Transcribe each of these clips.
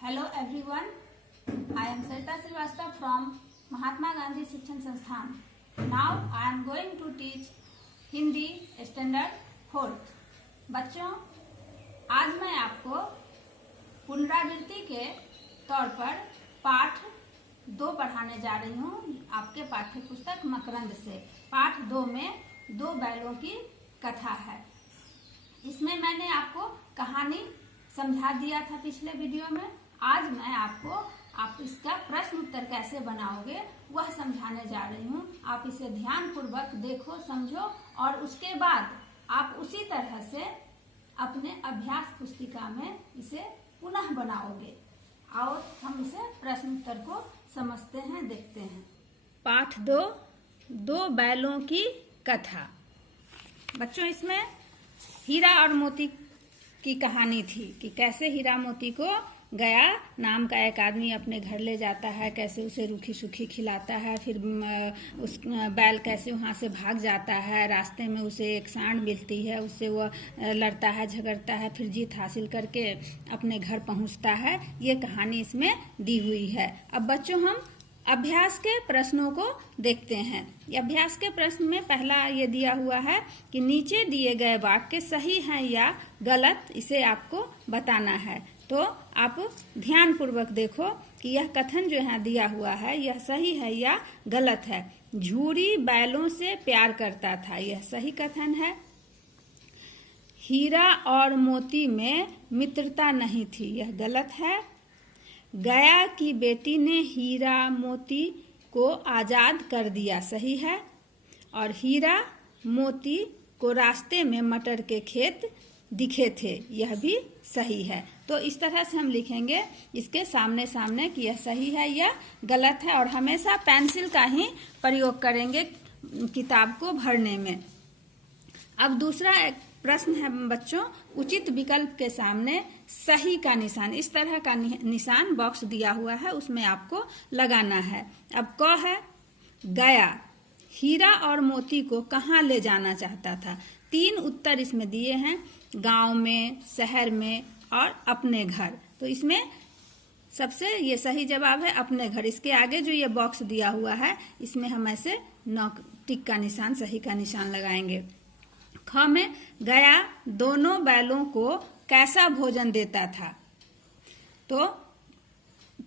Hello everyone, I am Sarita Srivastava from Mahatma Gandhi Shikshan Sansthan. Now I am going to teach Hindi standard 4th। बच्चों, आज मैं आपको पुनरावृत्ति के तौर पर पाठ 2 पढ़ाने जा रही हूँ आपके पाठ्य पुस्तक मकरंद से। पाठ 2 में 2 बैलों की कथा है। इसमें मैंने आपको कहानी समझा दिया था पिछले वीडियो में। आज मैं आपको आप इसका प्रश्न उत्तर कैसे बनाओगे वह समझाने जा रही हूँ। आप इसे ध्यान पूर्वक देखो, समझो और उसके बाद आप उसी तरह से अपने अभ्यास पुस्तिका में इसे पुनः बनाओगे। आओ हम इसे प्रश्न उत्तर को समझते हैं, देखते हैं। पाठ 2 बैलों की कथा। बच्चों, इसमें हीरा और मोती की कहानी थी कि कैसे हीरा मोती को गया नाम का एक आदमी अपने घर ले जाता है, कैसे उसे रूखी सूखी खिलाता है, फिर उस बैल कैसे वहाँ से भाग जाता है, रास्ते में उसे एक सांड मिलती है, उससे वो लड़ता है, झगड़ता है, फिर जीत हासिल करके अपने घर पहुँचता है। ये कहानी इसमें दी हुई है। अब बच्चों, हम अभ्यास के प्रश्नों को देखते हैं। अभ्यास के प्रश्न में पहला ये दिया हुआ है कि नीचे दिए गए वाक्य सही हैं या गलत, इसे आपको बताना है। तो आप ध्यान पूर्वक देखो कि यह कथन जो यहाँ दिया हुआ है यह सही है या गलत है। झूरी बैलों से प्यार करता था, यह सही कथन है। हीरा और मोती में मित्रता नहीं थी, यह गलत है। गया की बेटी ने हीरा मोती को आजाद कर दिया, सही है। और हीरा मोती को रास्ते में मटर के खेत दिखे थे, यह भी सही है। तो इस तरह से हम लिखेंगे इसके सामने सामने कि यह सही है या गलत है, और हमेशा पेंसिल का ही प्रयोग करेंगे किताब को भरने में। अब दूसरा एक प्रश्न है बच्चों, उचित विकल्प के सामने सही का निशान, इस तरह का निशान बॉक्स दिया हुआ है, उसमें आपको लगाना है। अब क है, गया हीरा और मोती को कहाँ ले जाना चाहता था। 3 उत्तर इसमें दिए हैं, गांव में, शहर में और अपने घर। तो इसमें सबसे ये सही जवाब है अपने घर। इसके आगे जो ये बॉक्स दिया हुआ है इसमें हम ऐसे टिक का निशान, सही का निशान लगाएंगे। ख में, गया दोनों बैलों को कैसा भोजन देता था। तो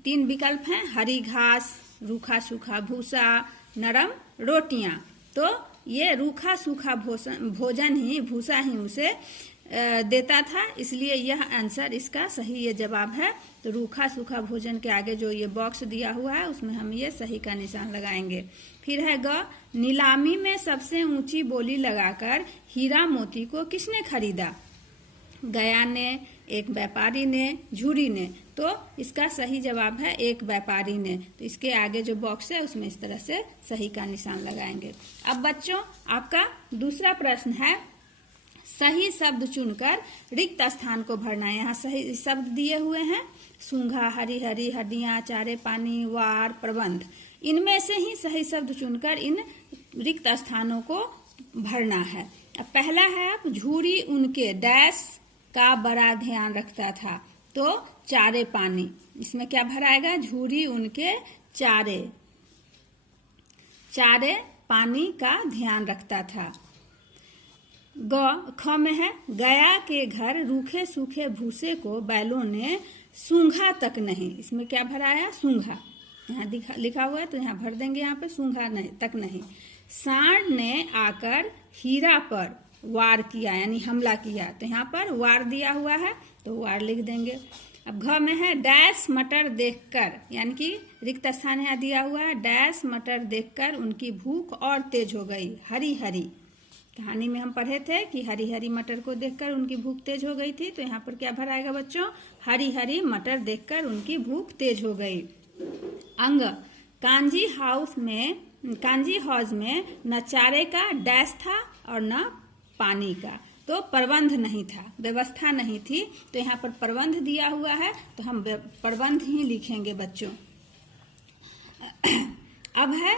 3 विकल्प हैं, हरी घास, रूखा सूखा भूसा, नरम रोटियां। तो ये रूखा सूखा भोजन ही, भूसा ही उसे देता था, इसलिए यह आंसर इसका सही ये जवाब है। तो रूखा सूखा भोजन के आगे जो ये बॉक्स दिया हुआ है उसमें हम ये सही का निशान लगाएंगे। फिर है ग, नीलामी में सबसे ऊंची बोली लगाकर हीरा मोती को किसने खरीदा। गया ने, एक व्यापारी ने, झूरी ने। तो इसका सही जवाब है एक व्यापारी ने। तो इसके आगे जो बॉक्स है उसमें इस तरह से सही का निशान लगाएंगे। अब बच्चों, आपका दूसरा प्रश्न है, सही शब्द चुनकर रिक्त स्थान को भरना है। यहाँ सही शब्द दिए हुए हैं, सूंघा, हरी हरी, हड्डियां, चारे पानी, वार, प्रबंध। इनमें से ही सही शब्द चुनकर इन रिक्त स्थानों को भरना है। अब पहला है, आप झूरी उनके डैश का बड़ा ध्यान रखता था। तो चारे पानी, इसमें क्या भराएगा, झूरी उनके चारे पानी का ध्यान रखता था। ख में है, गया के घर रूखे सूखे भूसे को बैलों ने सूंघा तक नहीं। इसमें क्या भराया, सूंघा, यहाँ लिखा हुआ है तो यहाँ भर देंगे, यहाँ पे सूंघा नहीं तक नहीं। सांड ने आकर हीरा पर वार किया, यानी हमला किया, तो यहाँ पर वार दिया हुआ है तो वार लिख देंगे। अब घ में है, डैश मटर देखकर, यानी कि रिक्त स्थान यहाँ दिया हुआ है, डैश मटर देखकर उनकी भूख और तेज हो गई, हरी हरी। कहानी में हम पढ़े थे कि हरी हरी मटर को देखकर उनकी भूख तेज हो गई थी। तो यहाँ पर क्या भराएगा बच्चों, हरी हरी मटर देखकर उनकी भूख तेज हो गई। अंग, कांजी हाउस में न चारे का डैश था और न पानी का। तो प्रबंध नहीं था, व्यवस्था नहीं थी। तो यहाँ पर प्रबंध दिया हुआ है तो हम प्रबंध ही लिखेंगे बच्चों। अब है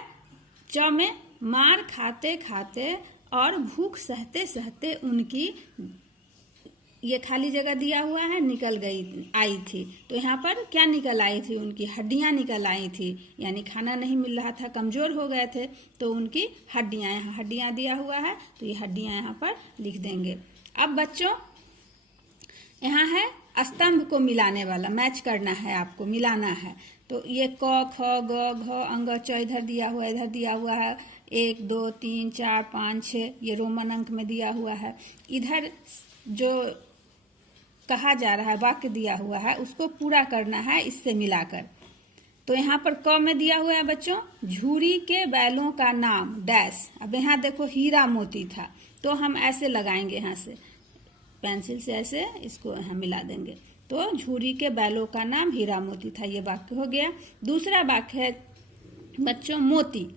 च में, मार खाते खाते और भूख सहते सहते उनकी ये खाली जगह दिया हुआ है, निकल गई आई थी, तो यहाँ पर क्या निकल आई थी? उनकी हड्डियाँ निकल आई थी, यानी खाना नहीं मिल रहा था, कमजोर हो गए थे, तो उनकी हड्डियाँ, यहाँ हड्डियाँ दिया हुआ है तो ये हड्डियाँ यहाँ पर लिख देंगे। अब बच्चों यहाँ है स्तंभ को मिलाने वाला, मैच करना है आपको, मिलाना है। तो ये क ख ग घ अंग च इधर दिया हुआ, इधर दिया हुआ है 1 2 3 4 5 6, ये रोमन अंक में दिया हुआ है। इधर जो कहा जा रहा है, वाक्य दिया हुआ है, उसको पूरा करना है इससे मिलाकर। तो यहाँ पर क में दिया हुआ है बच्चों, झूरी के बैलों का नाम डैश। अब यहाँ देखो हीरा मोती था, तो हम ऐसे लगाएंगे, यहाँ से पेंसिल से ऐसे इसको यहाँ मिला देंगे। तो झूरी के बैलों का नाम हीरा मोती था, ये वाक्य हो गया। दूसरा वाक्य है बच्चों मोती।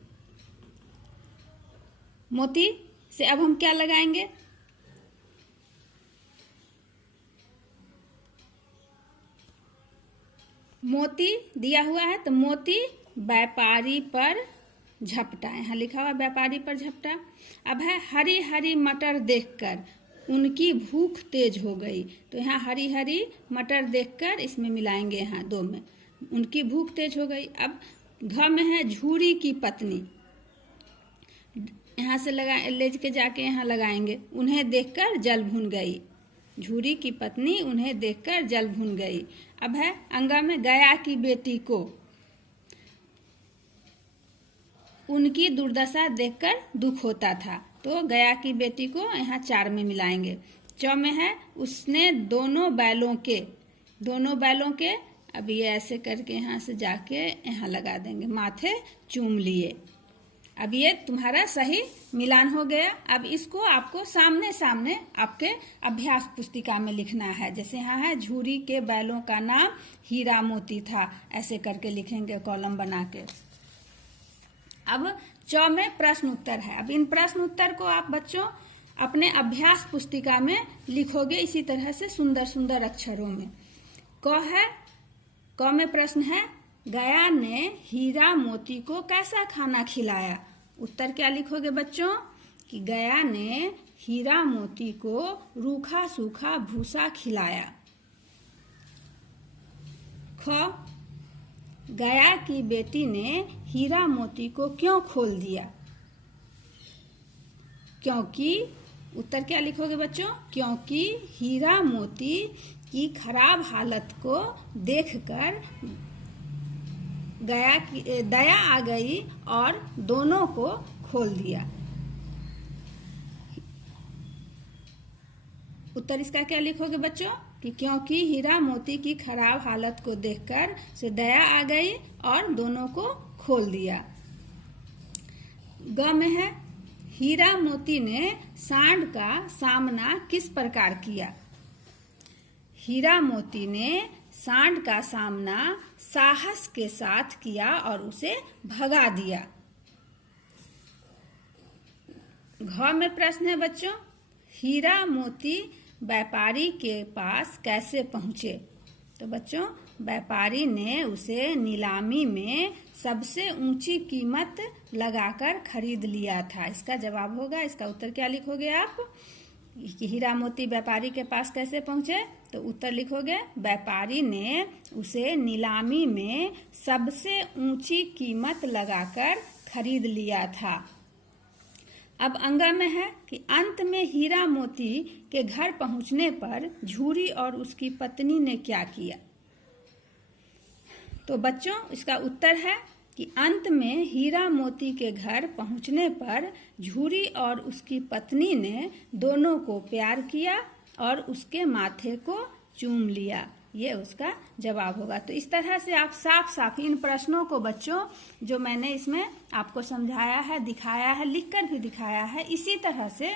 मोती से अब हम क्या लगाएंगे? मोती दिया हुआ है, तो मोती व्यापारी पर झपटा, यहाँ लिखा हुआ व्यापारी पर झपटा। अब है हरी हरी मटर देखकर उनकी भूख तेज हो गई, तो यहाँ हरी हरी मटर देखकर इसमें मिलाएंगे, यहाँ 2 में, उनकी भूख तेज हो गई। अब घ में है झूरी की पत्नी, यहाँ से लगा ले के जाके यहाँ लगाएंगे, उन्हें देखकर जल भुन गई, झूरी की पत्नी उन्हें देखकर जल भुन गई। अब है अंगा में गया की बेटी को उनकी दुर्दशा देखकर दुख होता था, तो गया की बेटी को यहाँ 4 में मिलाएंगे। च में है उसने दोनों बैलों के, अब ये ऐसे करके यहाँ से जाके यहाँ लगा देंगे, माथे चूम लिए। अब ये तुम्हारा सही मिलान हो गया। अब इसको आपको सामने सामने आपके अभ्यास पुस्तिका में लिखना है। जैसे यहाँ है झूरी के बैलों का नाम हीरा मोती था, ऐसे करके लिखेंगे कॉलम बना के। अब च में प्रश्न उत्तर है। अब इन प्रश्न उत्तर को आप बच्चों अपने अभ्यास पुस्तिका में लिखोगे इसी तरह से सुंदर सुंदर अक्षरों में। क में प्रश्न है गया ने हीरा मोती को कैसा खाना खिलाया? उत्तर क्या लिखोगे बच्चों कि गया ने हीरा मोती को रूखा सूखा भूसा खिलाया। ख गया की बेटी ने हीरा मोती को क्यों खोल दिया? क्योंकि, उत्तर क्या लिखोगे बच्चों? क्योंकि हीरा मोती की खराब हालत को देखकर दया आ गई और दोनों को खोल दिया। उत्तर इसका क्या लिखोगे बच्चों कि क्योंकि हीरा मोती की खराब हालत को देखकर से दया आ गई और दोनों को खोल दिया। ग में है हीरा मोती ने सांड का सामना किस प्रकार किया? हीरा मोती ने सांड का सामना साहस के साथ किया और उसे भगा दिया। घ में प्रश्न है बच्चों हीरा मोती व्यापारी के पास कैसे पहुंचे? तो बच्चों व्यापारी ने उसे नीलामी में सबसे ऊंची कीमत लगाकर खरीद लिया था। इसका जवाब होगा, इसका उत्तर क्या लिखोगे आप कि हीरा मोती व्यापारी के पास कैसे पहुंचे? तो उत्तर लिखोगे व्यापारी ने उसे नीलामी में सबसे ऊंची कीमत लगाकर खरीद लिया था। अब अंगा में है कि अंत में हीरा मोती के घर पहुंचने पर झूरी और उसकी पत्नी ने क्या किया? तो बच्चों इसका उत्तर है कि अंत में हीरा मोती के घर पहुंचने पर झूरी और उसकी पत्नी ने दोनों को प्यार किया और उसके माथे को चूम लिया। ये उसका जवाब होगा। तो इस तरह से आप साफ साफ इन प्रश्नों को बच्चों जो मैंने इसमें आपको समझाया है, दिखाया है, लिखकर भी दिखाया है, इसी तरह से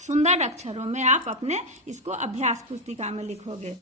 सुंदर अक्षरों में आप अपने इसको अभ्यास पुस्तिका में लिखोगे।